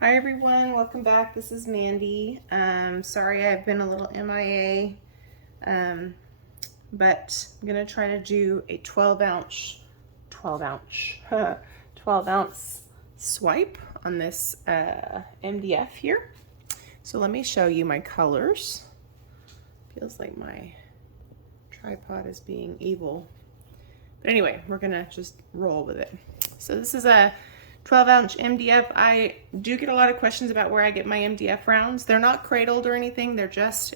Hi everyone, welcome back. This is Mandy. Sorry I've been a little MIA, but I'm gonna try to do a 12 ounce swipe on this MDF here. So let me show you my colors. Feels like my tripod is being evil. But anyway, we're gonna just roll with it. So this is a 12-ounce MDF. I do get a lot of questions about where I get my MDF rounds. They're not cradled or anything. They're just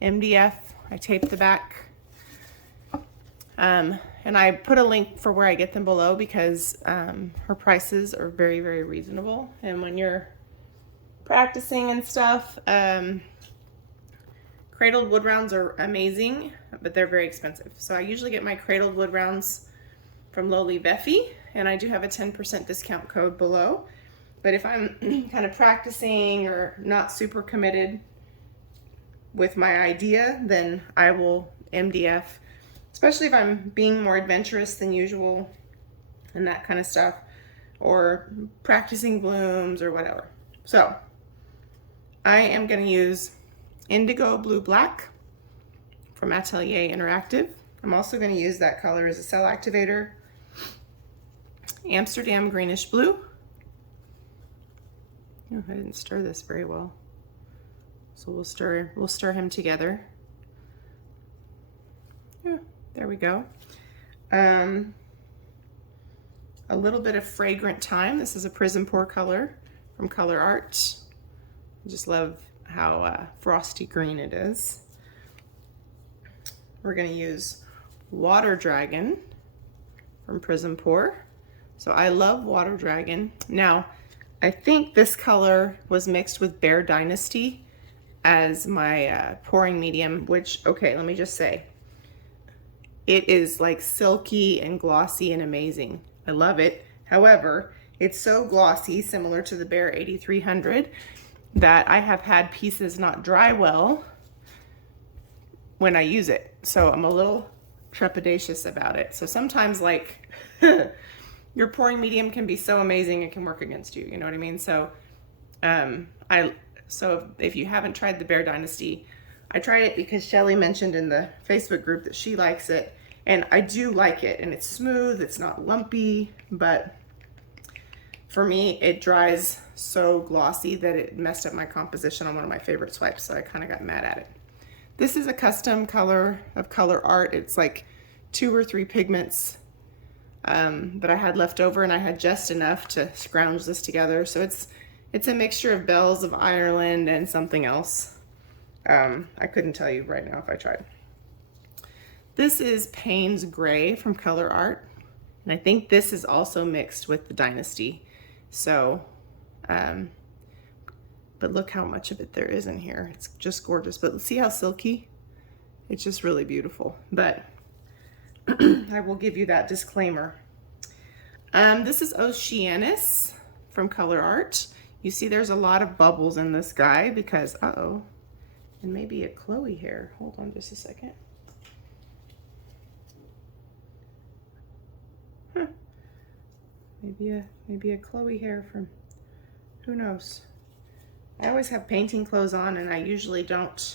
MDF. I tape the back. And I put a link for where I get them below because her prices are very, very reasonable. And when you're practicing and stuff, cradled wood rounds are amazing, but they're very expensive. So I usually get my cradled wood rounds from LoliVefe, and I do have a 10% discount code below. But if I'm kind of practicing or not super committed with my idea, then I will MDF, especially if I'm being more adventurous than usual and that kind of stuff, or practicing blooms or whatever. So I am going to use Indigo Blue Black from Atelier Interactive. I'm also going to use that color as a cell activator. Amsterdam Greenish Blue. Oh, I didn't stir this very well. So we'll stir him together. Yeah, there we go. A little bit of Fragrant Thyme. This is a PrizmPour color from Colourarte. I just love how frosty green it is. We're going to use Water Dragon from PrizmPour. So I love Water Dragon. Now, I think this color was mixed with Bear Dynasty as my pouring medium, which, okay, let me just say, it is like silky and glossy and amazing. I love it. However, it's so glossy, similar to the Bear 8300, that I have had pieces not dry well when I use it. So I'm a little trepidatious about it. So sometimes, like, your pouring medium can be so amazing it can work against you, you know what I mean? So if you haven't tried the Bear Dynasty, I tried it because Shelly mentioned in the Facebook group that she likes it, and I do like it, and it's smooth, it's not lumpy, but for me it dries so glossy that it messed up my composition on one of my favorite swipes, so I kind of got mad at it. This is a custom color of Colourarte. It's like 2 or 3 pigments that I had left over, and I had just enough to scrounge this together. So it's a mixture of Bells of Ireland and something else. I couldn't tell you right now if I tried. This is Payne's Gray from Colourarte, and I think this is also mixed with the Dynasty. So, but look how much of it there is in here. It's just gorgeous, but see how silky? It's just really beautiful. But I will give you that disclaimer. This is Oceanus from Colourarte. You see there's a lot of bubbles in this guy because, and maybe a Chloe hair. Hold on just a second. Huh. Maybe a Chloe hair from, who knows. I always have painting clothes on, and I usually don't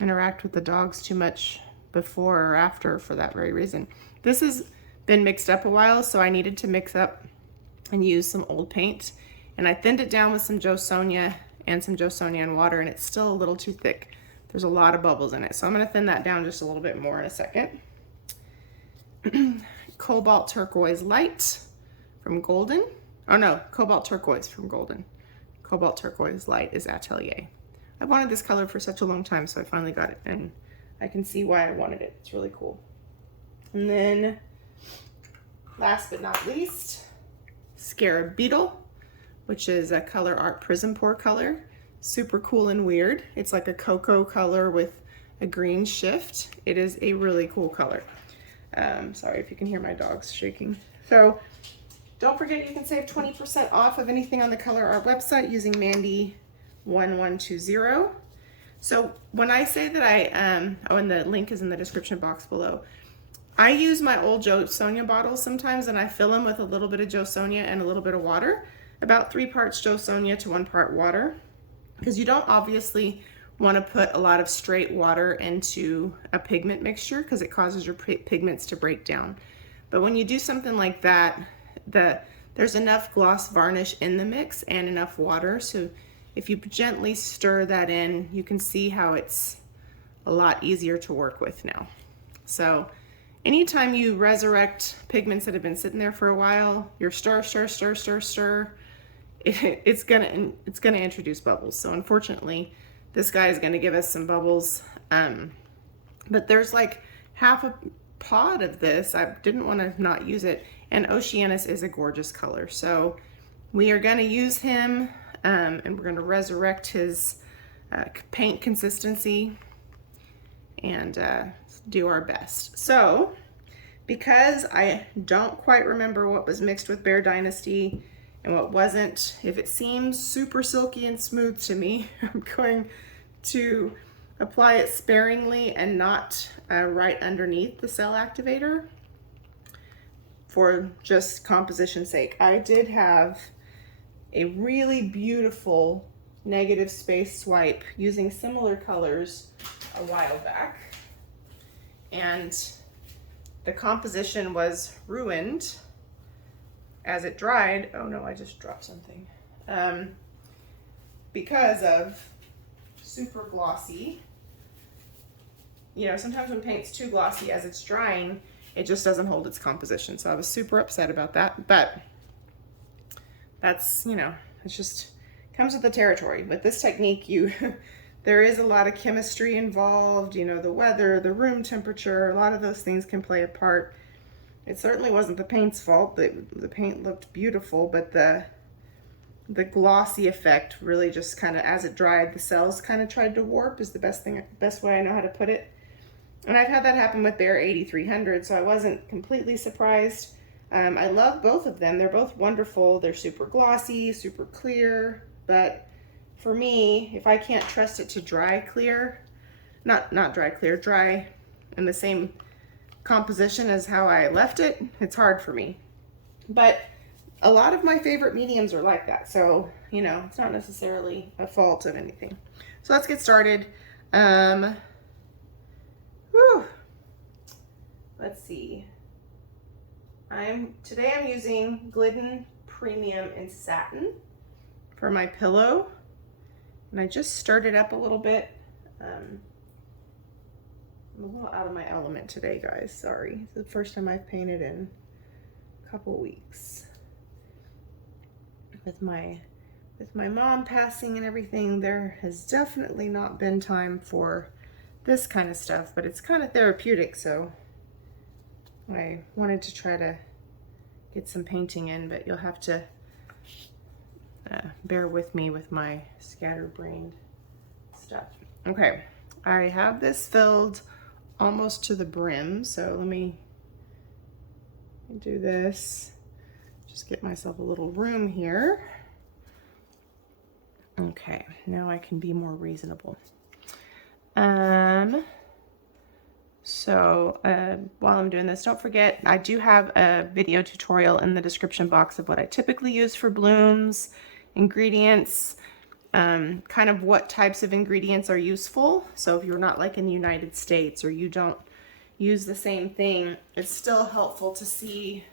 interact with the dogs too much before or after for that very reason. This has been mixed up a while, so I needed to mix up and use some old paint, and I thinned it down with some Joe Sonia and water, and it's still a little too thick. There's a lot of bubbles in it, so I'm going to thin that down just a little bit more in a second. Cobalt Turquoise Light from Golden. Oh no, Cobalt Turquoise from Golden. Cobalt Turquoise Light is Atelier. I wanted this color for such a long time, so I finally got it, and I can see why I wanted it. It's really cool. And then, last but not least, Scarab Beetle, which is a Colourarte PrizmPour color. Super cool and weird. It's like a cocoa color with a green shift. It is a really cool color. Sorry if you can hear my dogs shaking. So don't forget you can save 20% off of anything on the Colourarte website using Mandy1120. So when I say that and the link is in the description box below, I use my old Joe Sonia bottles sometimes, and I fill them with a little bit of Joe Sonia and a little bit of water. about 3 parts Jo Sonja to 1 part water, because you don't obviously want to put a lot of straight water into a pigment mixture because it causes your pigments to break down. But when you do something like that, there's enough gloss varnish in the mix and enough water, so if you gently stir that in, you can see how it's a lot easier to work with now. So anytime you resurrect pigments that have been sitting there for a while, you're stir, it's gonna introduce bubbles. So unfortunately, this guy is gonna give us some bubbles. But there's like half a pod of this. I didn't want to not use it. And Oceanus is a gorgeous color. So we are gonna use him, and we're gonna resurrect his paint consistency and do our best. So because I don't quite remember what was mixed with Bear Dynasty and what wasn't, if it seems super silky and smooth to me, I'm going to apply it sparingly and not right underneath the cell activator for just composition's sake. I did have a really beautiful negative space swipe using similar colors a while back, and the composition was ruined as it dried. Oh no, I just dropped something. Because of super glossy. You know, sometimes when paint's too glossy as it's drying, it just doesn't hold its composition. So I was super upset about that, but that's, you know, it's just comes with the territory. With this technique, there is a lot of chemistry involved, you know, the weather, the room temperature, a lot of those things can play a part. It certainly wasn't the paint's fault. The paint looked beautiful, but the glossy effect really just kind of, as it dried, the cells kind of tried to warp, is the best way I know how to put it. And I've had that happen with Bear 8300, so I wasn't completely surprised. I love both of them. They're both wonderful. They're super glossy, super clear, but for me, if I can't trust it to dry clear, not dry clear, dry in the same composition as how I left it, it's hard for me. But a lot of my favorite mediums are like that, so you know, it's not necessarily a fault of anything. So let's get started. Let's see. Today I'm using Glidden Premium in Satin for my pillow, and I just stirred it up a little bit. I'm a little out of my element today, guys. Sorry. It's the first time I've painted in a couple weeks. With my mom passing and everything, there has definitely not been time for this kind of stuff, but it's kind of therapeutic, so I wanted to try to get some painting in, but you'll have to bear with me with my scatterbrained stuff. Okay, I have this filled almost to the brim, so let me do this. Just get myself a little room here. Okay, now I can be more reasonable. While I'm doing this, don't forget, I do have a video tutorial in the description box of what I typically use for blooms, ingredients, kind of what types of ingredients are useful. So if you're not like in the United States or you don't use the same thing, it's still helpful to see,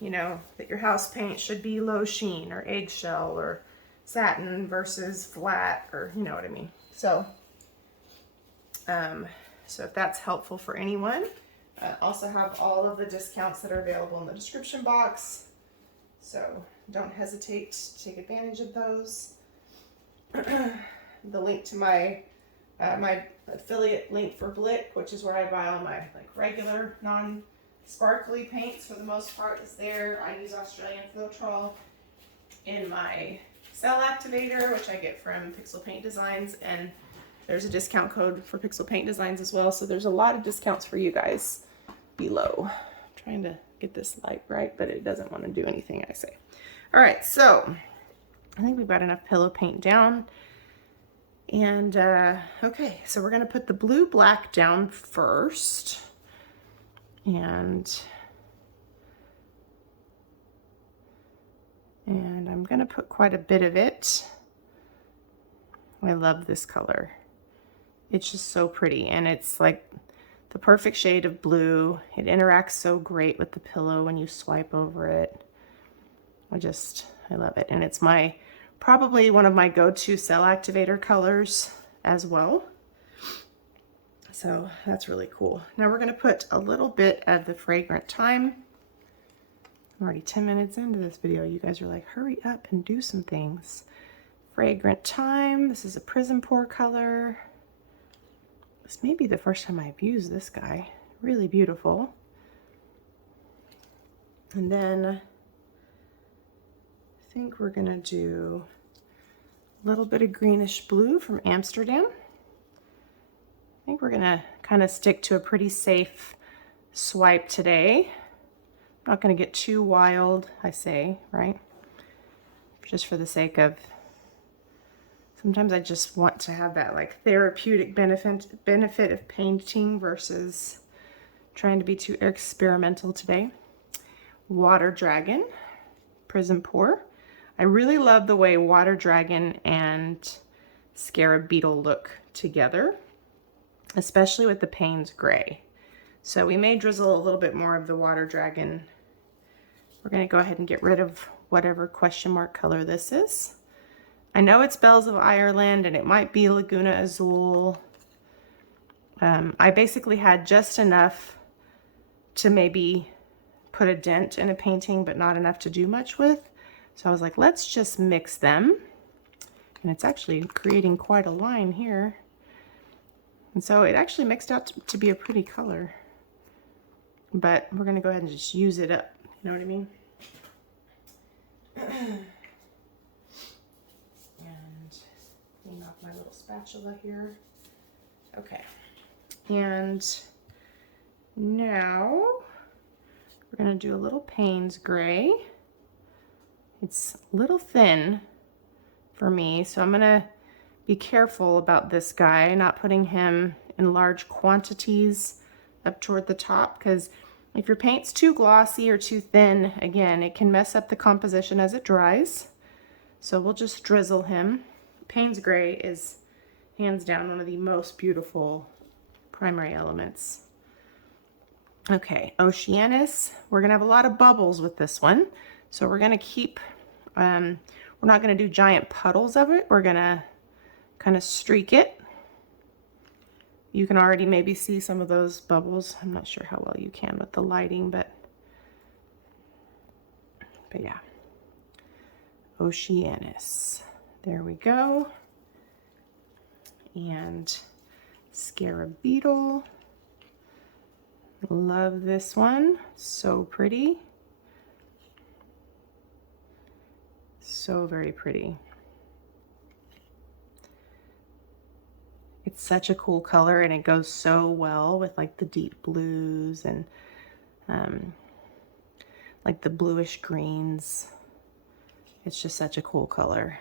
you know, that your house paint should be low sheen or eggshell or satin versus flat, or you know what I mean. So if that's helpful for anyone, also have all of the discounts that are available in the description box. So don't hesitate to take advantage of those. The link to my my affiliate link for Blick, which is where I buy all my like regular non-sparkly paints for the most part, is there. I use Australian Filtrol in my cell activator, which I get from Pixel Paint Designs, and there's a discount code for Pixel Paint Designs as well. So there's a lot of discounts for you guys below. I'm trying to get this light right, but it doesn't want to do anything I say. All right, so I think we've got enough pillow paint down. And okay, so we're gonna put the blue black down first. And I'm I'm gonna put quite a bit of it. I love this color. It's just so pretty, and it's like the perfect shade of blue. It interacts so great with the pillow when you swipe over it. I love it. And it's probably one of my go-to cell activator colors as well. So that's really cool. Now we're gonna put a little bit of the Fragrant Thyme. I'm already 10 minutes into this video. You guys are like, hurry up and do some things. Fragrant Thyme. This is a PrizmPour color. This may be the first time I've used this guy. Really beautiful. And then I think we're gonna do a little bit of Greenish blue from Amsterdam. I think we're gonna kind of stick to a pretty safe swipe today. Not gonna get too wild, I say, right? Just for the sake of, sometimes I just want to have that like therapeutic benefit of painting versus trying to be too experimental today. Water Dragon, PrizmPour. I really love the way Water Dragon and Scarab Beetle look together, especially with the Paynes gray. So we may drizzle a little bit more of the Water Dragon. We're gonna go ahead and get rid of whatever question mark color this is. I know it's Bells of Ireland and it might be Laguna Azul. I basically had just enough to maybe put a dent in a painting, but not enough to do much with. So I was like, let's just mix them. And it's actually creating quite a line here. And so it actually mixed out to be a pretty color. But we're gonna go ahead and just use it up. You know what I mean? And clean off my little spatula here. Okay. And now we're gonna do a little Paynes gray. It's a little thin for me, so I'm gonna be careful about this guy, not putting him in large quantities up toward the top, because if your paint's too glossy or too thin, again, it can mess up the composition as it dries. So we'll just drizzle him. Paynes gray is hands down one of the most beautiful primary elements. Okay, Oceanus. We're gonna have a lot of bubbles with this one. So we're gonna keep, we're not gonna do giant puddles of it. We're gonna kind of streak it. You can already maybe see some of those bubbles. I'm not sure how well you can with the lighting, but yeah. Oceanus. There we go. And Scarab Beetle. Love this one. So pretty. So very pretty. It's such a cool color, and it goes so well with like the deep blues and like the bluish greens. It's just such a cool color.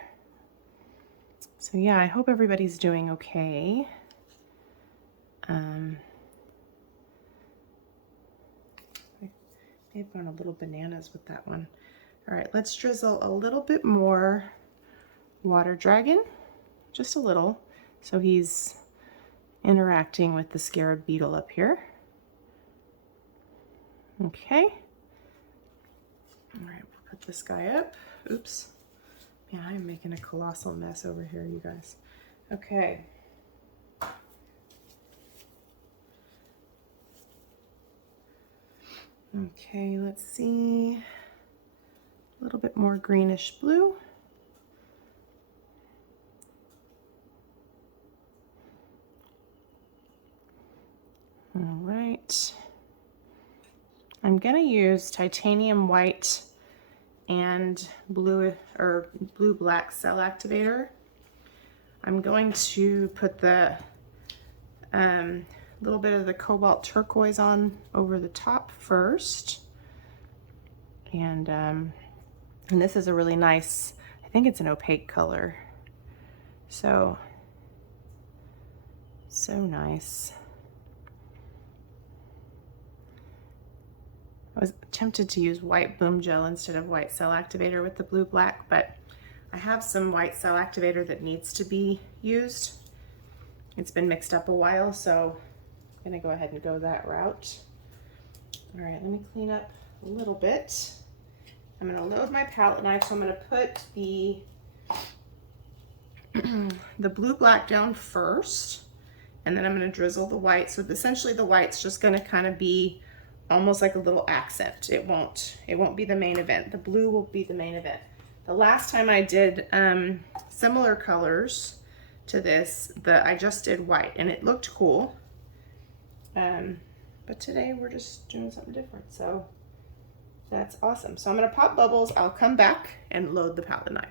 So yeah, I hope everybody's doing okay. Maybe I've gone a little bananas with that one. All right, let's drizzle a little bit more Water Dragon, just a little, so he's interacting with the Scarab Beetle up here. Okay. All right, we'll put this guy up. Oops. Yeah, I'm making a colossal mess over here, you guys. Okay. Okay, let's see. A little bit more greenish blue. All right. I'm gonna use titanium white and blue black cell activator. I'm going to put the little bit of the Cobalt Turquoise on over the top first. And this is a really nice, I think it's an opaque color. So nice. I was tempted to use white boom gel instead of white cell activator with the blue black, but I have some white cell activator that needs to be used. It's been mixed up a while, so I'm gonna go ahead and go that route. All right, let me clean up a little bit. I'm gonna load my palette knife, so I'm gonna put the the blue black down first, and then I'm gonna drizzle the white. So essentially the white's just gonna kind of be almost like a little accent. It won't be the main event. The blue will be the main event. The last time I did similar colors to this, I just did white and it looked cool. But today we're just doing something different. So that's awesome. So I'm gonna pop bubbles. I'll come back and load the palette knife.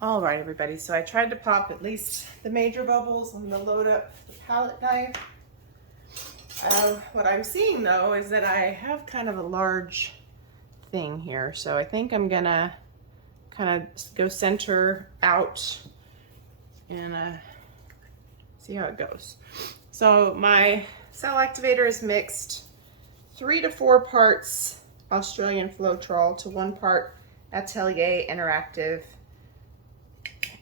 All right, everybody. So I tried to pop at least the major bubbles. I'm gonna load up the palette knife. What I'm seeing though is that I have kind of a large thing here. So I think I'm gonna kind of go center out and see how it goes. So my cell activator is mixed 3 to 4 parts Australian Floetrol to 1 part Atelier Interactive.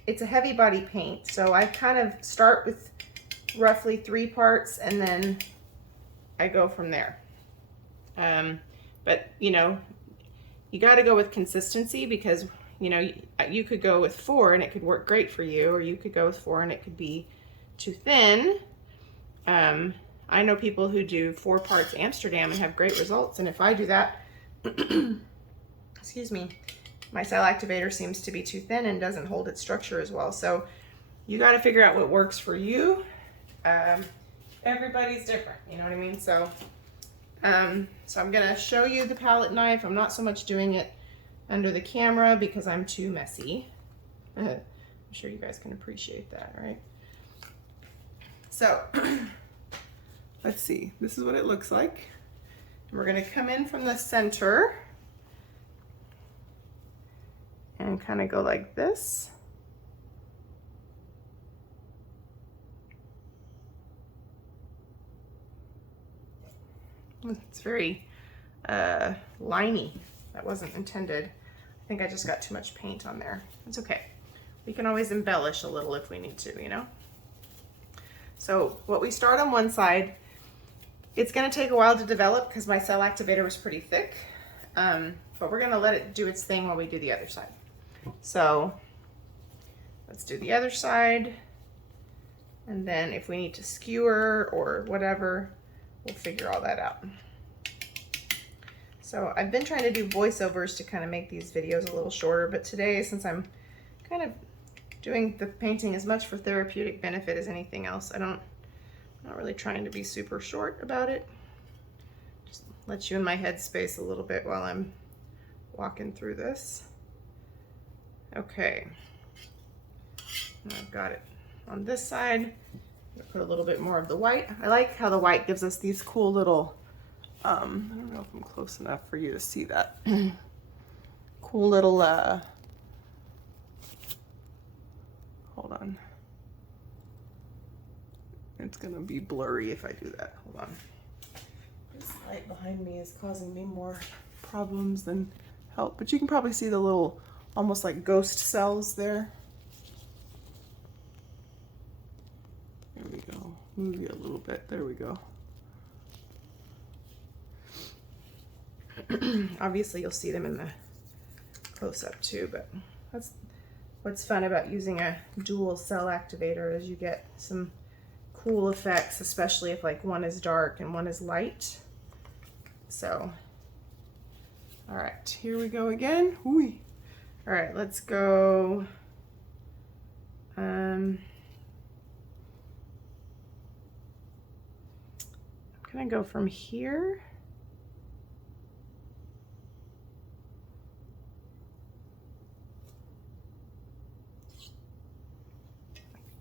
It's a heavy body paint, so I kind of start with roughly 3 parts and then I go from there. But you know, you got to go with consistency, because you know, you could go with 4 and it could work great for you, or you could go with 4 and it could be too thin. I know people who do 4 parts Amsterdam and have great results, and if I do that, excuse me, my cell activator seems to be too thin and doesn't hold its structure as well. So you got to figure out what works for you. Everybody's different, you know what I mean? So, so I'm gonna show you the palette knife. I'm not so much doing it under the camera because I'm too messy. I'm sure you guys can appreciate that, right? So let's see, this is what it looks like. And we're gonna come in from the center and kind of go like this. It's very liney. That wasn't intended. I think I just got too much paint on there. It's okay. We can always embellish a little if we need to, you know? So what we start on one side, it's gonna take a while to develop because my cell activator was pretty thick, but we're gonna let it do its thing while we do the other side. So let's do the other side, and then if we need to skewer or whatever, we'll figure all that out. So I've been trying to do voiceovers to kind of make these videos a little shorter, but today, since I'm kind of doing the painting as much for therapeutic benefit as anything else, I'm not really trying to be super short about it. Just let you in my headspace a little bit while I'm walking through this. Okay, and I've got it on this side. Put a little bit more of the white. I like how the white gives us these cool little, I don't know if I'm close enough for you to see that. Cool little, hold on. It's gonna be blurry if I do that. Hold on. This light behind me is causing me more problems than help, but you can probably see the little, almost like ghost cells there. There we go. Move you a little bit. There we go. Obviously you'll see them in the close-up too, but that's what's fun about using a dual cell activator, is you get some cool effects, especially if like one is dark and one is light. So, all right, here we go again. Ooh. All right, let's go. I'm gonna go from here.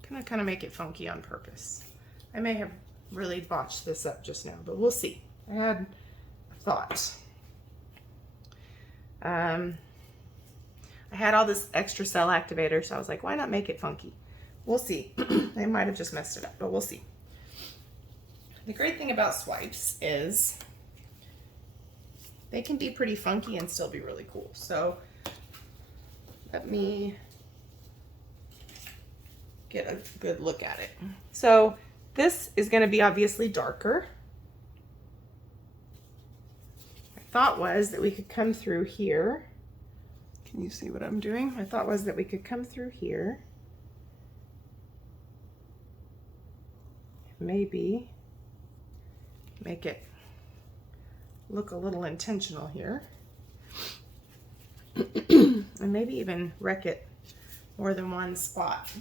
Gonna kind of make it funky on purpose. I may have really botched this up just now, but we'll see. I had a thought. I had all this extra cell activator, so I was like, why not make it funky? We'll see. I might have just messed it up, but we'll see. The great thing about swipes is they can be pretty funky and still be really cool. So let me get a good look at it. So this is going to be obviously darker. My thought was that we could come through here. Can you see what I'm doing? My thought was that we could come through here. Maybe make it look a little intentional here. And maybe even wreck it more than one spot.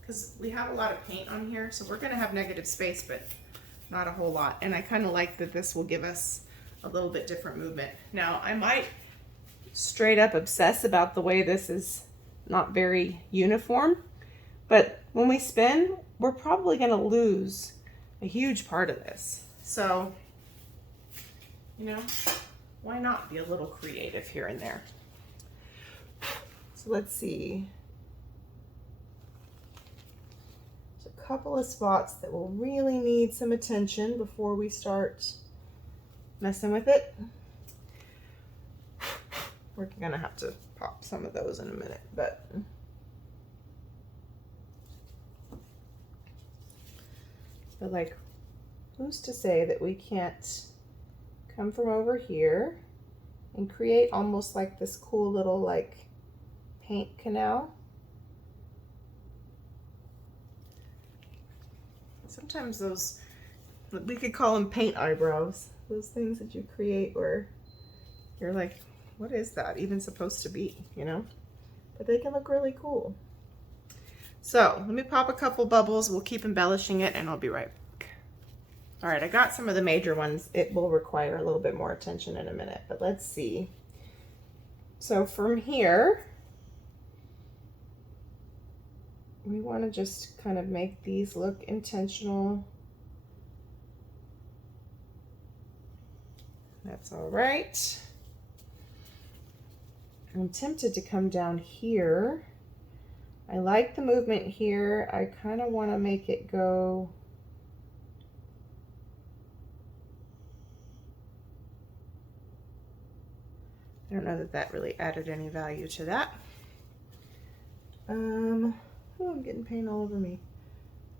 Because we have a lot of paint on here, so we're going to have negative space, but not a whole lot. And I kind of like that this will give us a little bit different movement. Now, I might straight up obsess about the way this is not very uniform, but when we spin, we're probably going to lose a huge part of this. So, you know, why not be a little creative here and there? So let's see. There's a couple of spots that will really need some attention before we start messing with it. We're gonna have to pop some of those in a minute, but like, who's to say that we can't come from over here and create almost like this cool little like paint canal. Sometimes those, we could call them paint eyebrows, those things that you create where you're like, what is that even supposed to be, you know? But they can look really cool. So let me pop a couple bubbles. We'll keep embellishing it and I'll be right back. All right, I got some of the major ones. It will require a little bit more attention in a minute, but let's see. So from here, we want to just kind of make these look intentional. That's all right. I'm tempted to come down here. I like the movement here. I kind of want to make it go I don't know that that really added any value to that. Oh, I'm getting paint all over me.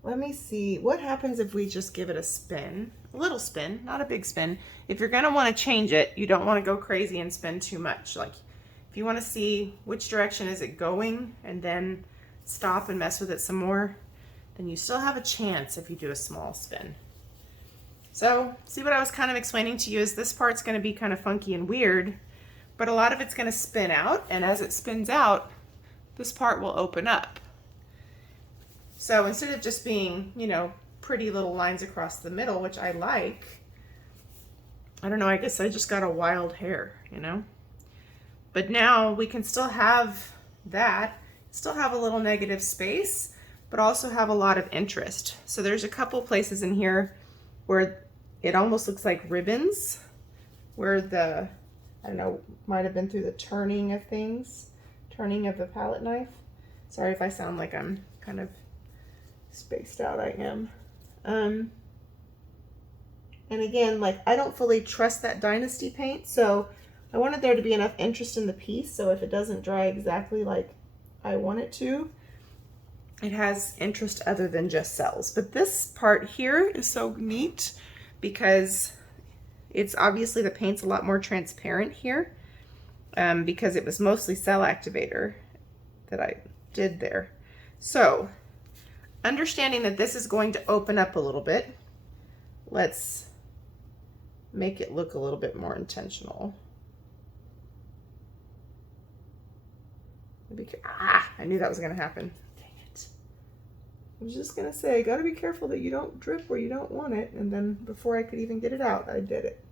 Let me see. What happens if we just give it a spin? A little spin, not a big spin. If you're going to want to change it, you don't want to go crazy and spin too much. Like, if you want to see which direction is it going and then stop and mess with it some more, then you still have a chance if you do a small spin. So, see what I was kind of explaining to you is this part's going to be kind of funky and weird, but a lot of it's going to spin out, and as it spins out, this part will open up. So instead of just being, you know, pretty little lines across the middle, which I like, I don't know, I guess I just got a wild hair, you know? But now we can still have that, still have a little negative space, but also have a lot of interest. So there's a couple places in here where it almost looks like ribbons, where the, I don't know, might have been through the turning of things, turning of the palette knife. Sorry if I sound like I'm kind of spaced out. I am. And again, like, I don't fully trust that Dynasty paint, so I wanted there to be enough interest in the piece, so if it doesn't dry exactly like I want it to, it has interest other than just cells. But this part here is so neat because it's obviously the paint's a lot more transparent here, because it was mostly cell activator that I did there. So understanding that this is going to open up a little bit, let's make it look a little bit more intentional. I knew that was going to happen. Dang it. I was just going to say, got to be careful that you don't drip where you don't want it. And then before I could even get it out, I did it.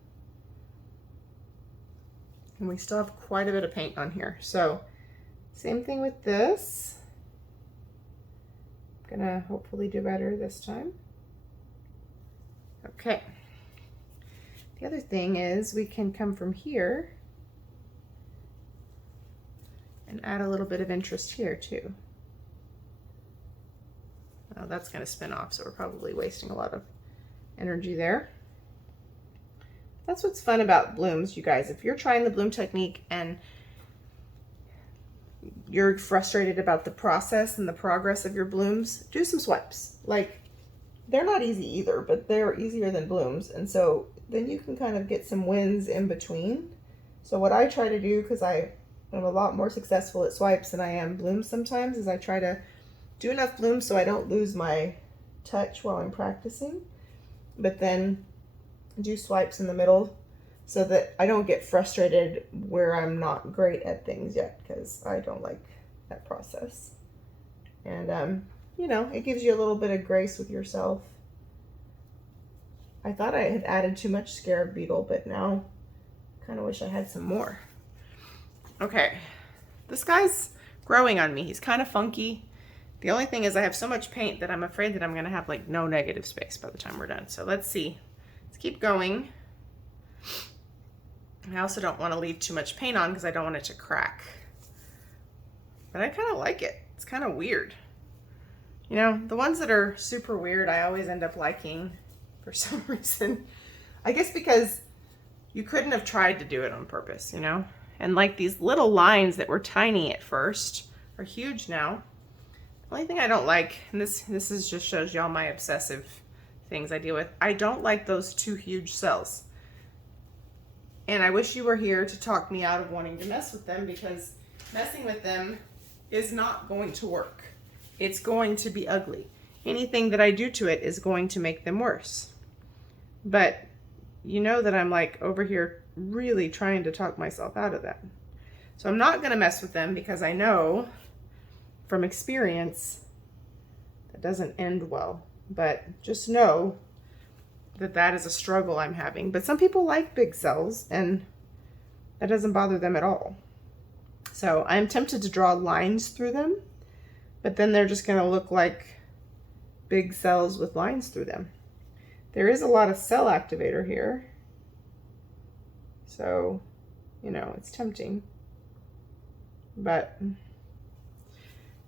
And we still have quite a bit of paint on here. So same thing with this. I'm gonna hopefully do better this time. Okay. The other thing is we can come from here and add a little bit of interest here too. Oh, that's gonna spin off, so we're probably wasting a lot of energy there. That's what's fun about blooms, you guys. If you're trying the bloom technique and you're frustrated about the process and the progress of your blooms, do some swipes. Like, they're not easy either, but they're easier than blooms. And so then you can kind of get some wins in between. So what I try to do, because I am a lot more successful at swipes than I am blooms sometimes, is I try to do enough blooms so I don't lose my touch while I'm practicing, but then do swipes in the middle so that I don't get frustrated where I'm not great at things yet, because I don't like that process. And you know, it gives you a little bit of grace with yourself. I thought I had added too much Scarab Beetle, but now I kind of wish I had some more. Okay, this guy's growing on me. He's kind of funky. The only thing is I have so much paint that I'm afraid that I'm going to have like no negative space by the time we're done. So let's see. Let's keep going. I also don't want to leave too much paint on because I don't want it to crack. But I kind of like it. It's kind of weird. You know, the ones that are super weird, I always end up liking for some reason. I guess because you couldn't have tried to do it on purpose, you know? And like these little lines that were tiny at first are huge now. The only thing I don't like, and this is just shows y'all my obsessive things I deal with, I don't like those two huge cells. And I wish you were here to talk me out of wanting to mess with them, because messing with them is not going to work. It's going to be ugly. Anything that I do to it is going to make them worse. But you know that I'm like over here really trying to talk myself out of that. So I'm not going to mess with them because I know from experience that doesn't end well. But just know that that is a struggle I'm having. But some people like big cells and that doesn't bother them at all. So I'm tempted to draw lines through them, but then they're just going to look like big cells with lines through them. There is a lot of cell activator here. So, you know, it's tempting. But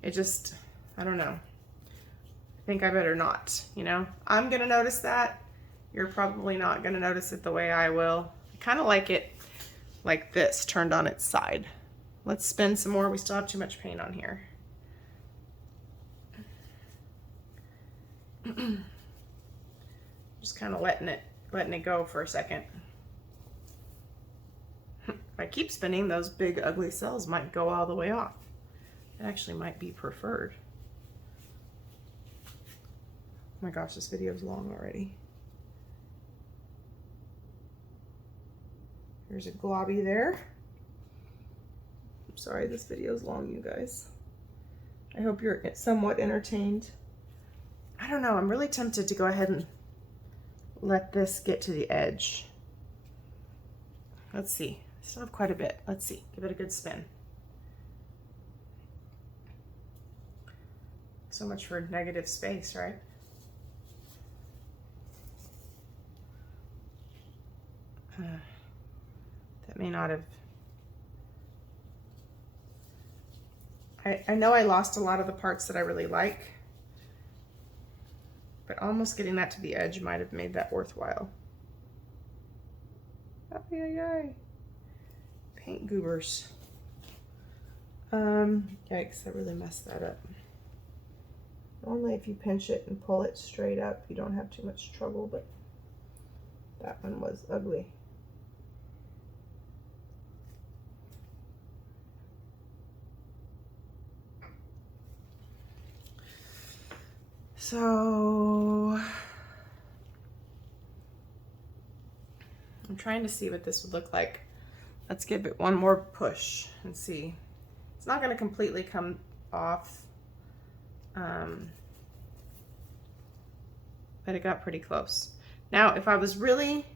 it just, I don't know. I think I better not, you know. I'm going to notice that. You're probably not going to notice it the way I will. I kind of like it like this, turned on its side. Let's spin some more. We still have too much paint on here. Just kind of letting it go for a second. If I keep spinning, those big ugly cells might go all the way off. It actually might be preferred. Oh my gosh, this video is long already. There's a globby there. I'm sorry this video is long, you guys. I hope you're somewhat entertained. I don't know, I'm really tempted to go ahead and let this get to the edge. Let's see. I still have quite a bit. Let's see. Give it a good spin. So much for negative space, right? That may not have... I know I lost a lot of the parts that I really like, but almost getting that to the edge might have made that worthwhile. Ay, ay, ay. Paint goobers. Yikes, I really messed that up. Normally if you pinch it and pull it straight up, you don't have too much trouble, but that one was ugly. So I'm trying to see what this would look like. Let's give it one more push and see. It's not going to completely come off, but it got pretty close. Now, if I was really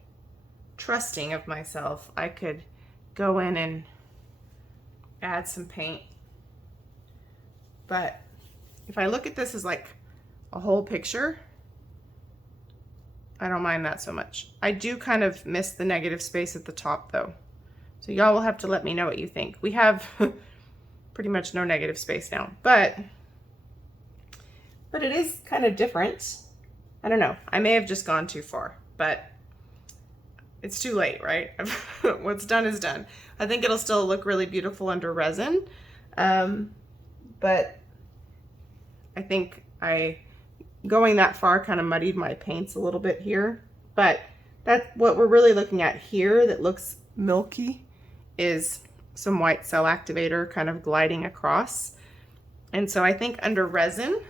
trusting of myself, I could go in and add some paint. But if I look at this as like a whole picture, I don't mind that so much. I do kind of miss the negative space at the top though. So y'all will have to let me know what you think. We have pretty much no negative space now, but it is kind of different. I don't know. I may have just gone too far, but it's too late, right? What's done is done. I think it'll still look really beautiful under resin. But I think going that far kind of muddied my paints a little bit here. But that's what we're really looking at here that looks milky is some white cell activator kind of gliding across. And so I think under resin,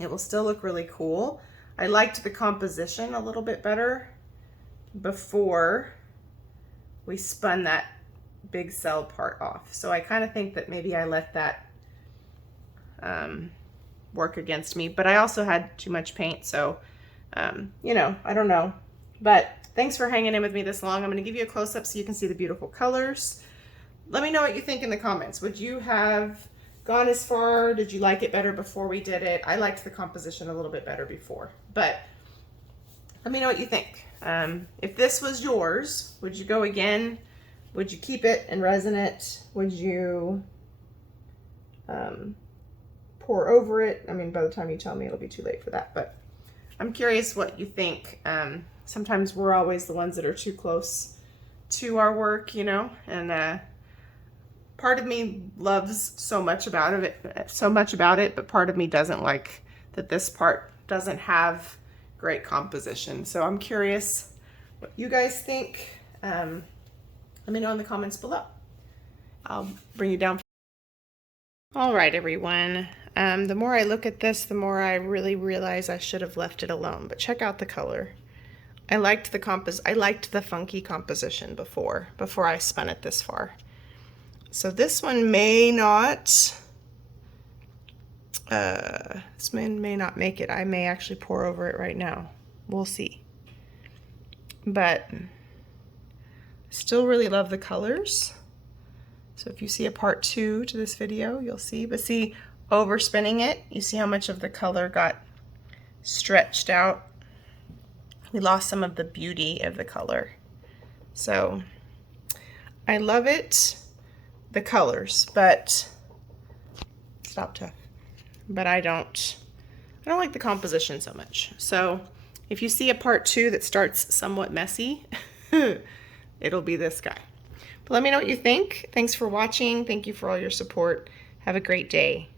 it will still look really cool. I liked the composition a little bit better before we spun that big cell part off. So I kind of think that maybe I let that work against me, but I also had too much paint. So, you know, I don't know, but thanks for hanging in with me this long. I'm going to give you a close up so you can see the beautiful colors. Let me know what you think in the comments. Would you have gone as far? Did you like it better before we did it? I liked the composition a little bit better before, but let me know what you think. If this was yours, would you go again? Would you keep it and resin it? Would you pour over it? I mean, by the time you tell me, it'll be too late for that, but I'm curious what you think. Sometimes we're always the ones that are too close to our work, you know, and part of me loves so much about it, but part of me doesn't like that this part doesn't have great composition. So I'm curious what you guys think. Let me know in the comments below. I'll bring you down. All right, everyone. The more I look at this, the more I really realize I should have left it alone, but check out the color. I liked the funky composition before I spun it this far. So this one may not, this one may not make it. I may actually pour over it right now. We'll see. But still really love the colors. So if you see a part 2 to this video, you'll see. But see, over spinning it, you see how much of the color got stretched out. We lost some of the beauty of the color. So I love it, the colors, but stop tough. But I don't like the composition so much. So if you see a part 2 that starts somewhat messy, it'll be this guy. But let me know what you think. Thanks for watching. Thank you for all your support. Have a great day.